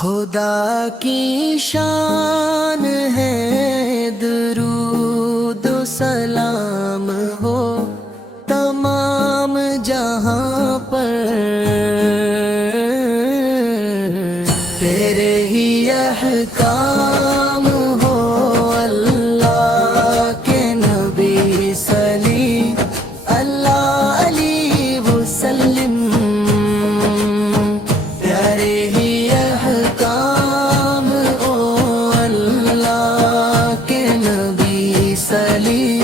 خدا کی شان ہے درود و سلام ہو تمام جہاں پر، تیرے ہی احکام ہو اللہ کے نبی صلی اللہ علیہ وسلم، پیارے ہی احکام ہو اللہ کے نبی صلی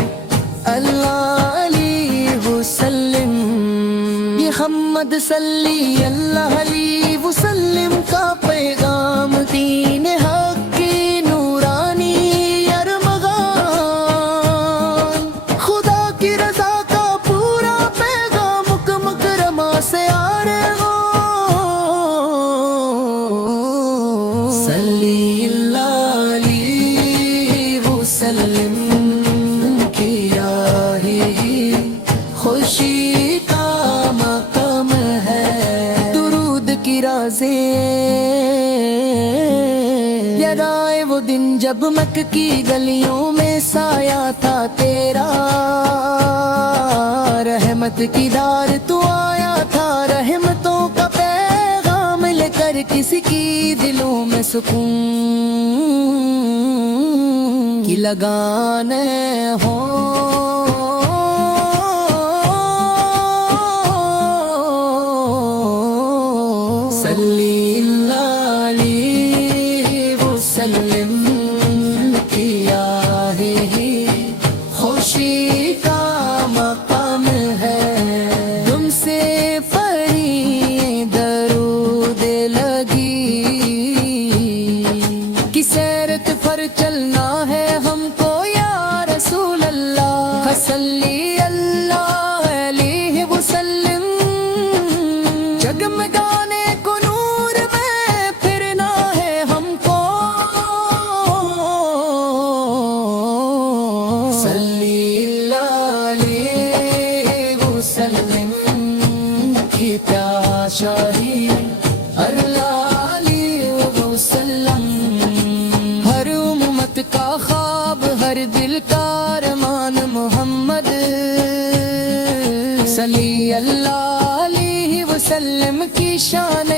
اللہ علیہ وسلم۔ یہ محمد صلی اللہ علیہ وسلم کا پیغام دین حق کی نورانی ارمغان، خدا کی رضا کا پورا پیغام مکرمہ سے آ رہے ہو، صلی اللہ علیہ وسلم کیا ہی خوشی کا مقام ہے، درود کی رازیں یرائے وہ دن جب مکہ کی گلیوں میں سایہ تھا تیرا، رحمت کی دار تو آیا تھا، رحمتوں کا پیغام لے کر کسی کی دلوں میں سکون کی لگان ہو، صلی اللہ علیہ وسلم کیا ہی خوشی کا مقام ہے، تم سے پری درود لگی کی سیرت پر چلنا ہے ہم کو یا رسول اللہ، صلی اللہ علیہ وسلم، جگمگانے کو نور میں پھرنا ہے ہم کو، صلی اللہ علیہ وسلم کی پیاشاہی اللہ علیہ وسلم، ہر امت کا خواب ہر دل کا ارمان محمد صلی اللہ علیہ وسلم کی شان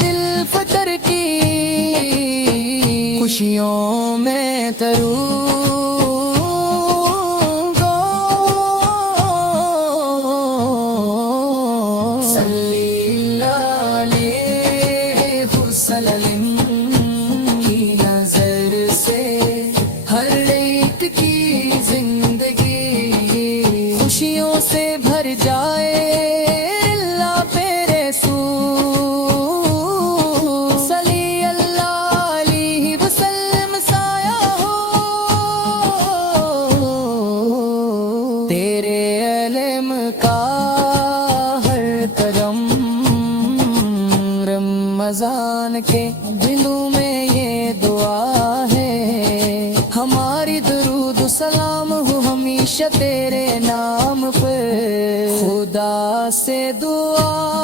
دل فطر کی خوشیوں میں ترو کی نظر سے ہر ایک کی زندگی خوشیوں سے بھر جائے، اللہ پہ رسول صلی اللہ علیہ وسلم سایہ ہو، تیرے علم کا ہر قدم رمضان کے دلوں میں یہ دعا ہے، ہماری درود و سلام ہو ہمیشہ تیرے نام پر، خدا سے دعا